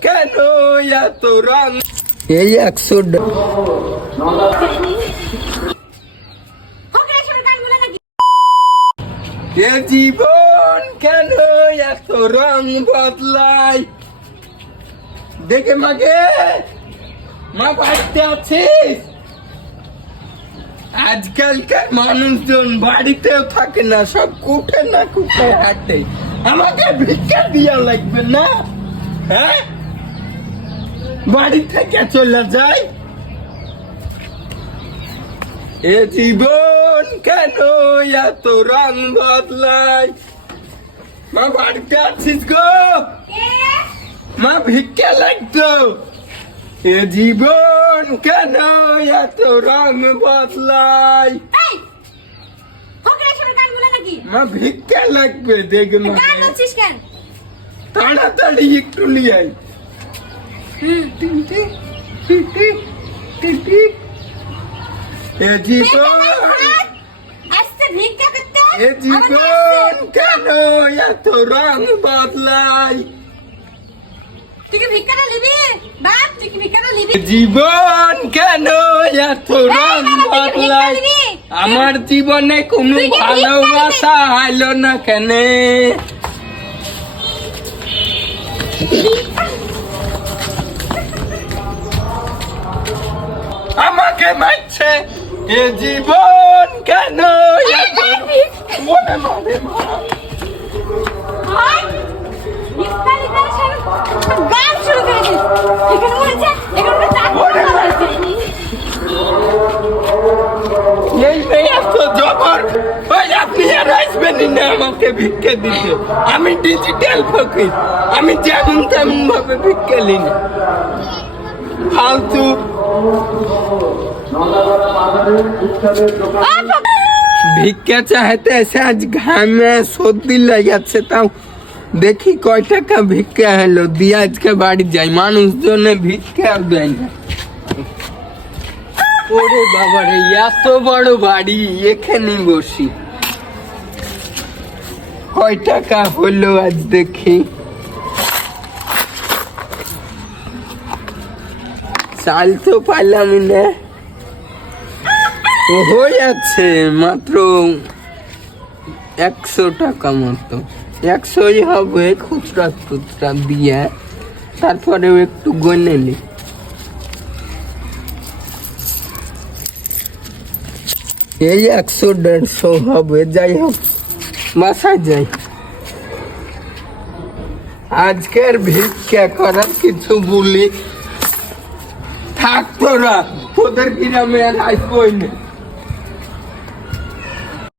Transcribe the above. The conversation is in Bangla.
কেন? এত এই একশো এ জীবন কেন? এত রং দেখে মাকে মা বাড়িতে আছিস আজকালকার মানুষজন বাড়িতেও থাকে না সব কুটে না কুটে হাঁটে আমাকে ভিক্ষা দিয়া লাগবে না হ্যাঁ বাড়ি থেকে চলে যাই। এ জীবন কেন এত রং বদলাই মা বাড়িতে আছিস গো? মা ভিক্ষা লাগতো। এ জীবন কেন এত রং বদলাই মা ভিক্ষা লাগবে দেখ মা। তাড়াতাড়ি একটু নিয়ে আই এ জীবন এ জীবন কেন এত রং বদলাই জীবন কেন এত রং বদলাই আমার জীবনে কোনো ভালোবাসা আইলো না কেন? আমাকে মারছে। এ জীবন কেন এই মেয়ে তো জবর ওই আপনি আর আসবেনই না আমাকে ভিক্ষা দিতে। আমি ডিজিটাল ফকির। আমি যেমন তেমন ভাবে ভিক্ষা নিই। ফালতু। ভিক্ষা চাইতে এসে আজ ঘামে সর্দি লাগাচ্ছে তাও দেখি কয় টাকা ভিক্ষা হলো দিয়ে আজকে বাড়ি যাই। মানুষজনে ভিক্ষা দেয় না। ওরে বাবা রে এত বড় বাড়ি এখানে বসি। কয় টাকা হলো আজ দেখি। চাল তো পাইলাম না। হয়ে যাচ্ছে, মাত্র একশো টাকা মতো। একশোই হবে খুচরা খুচরা দিয়ে, তারপরেও একটু গনে নি। এই একশো দেড়শো হবে, যাই হোক, বাসায় যাই। আজকের ভিক্ষা করার কিছু বলি। থাক তোরা তোদের গ্রামে আর আসবোই না।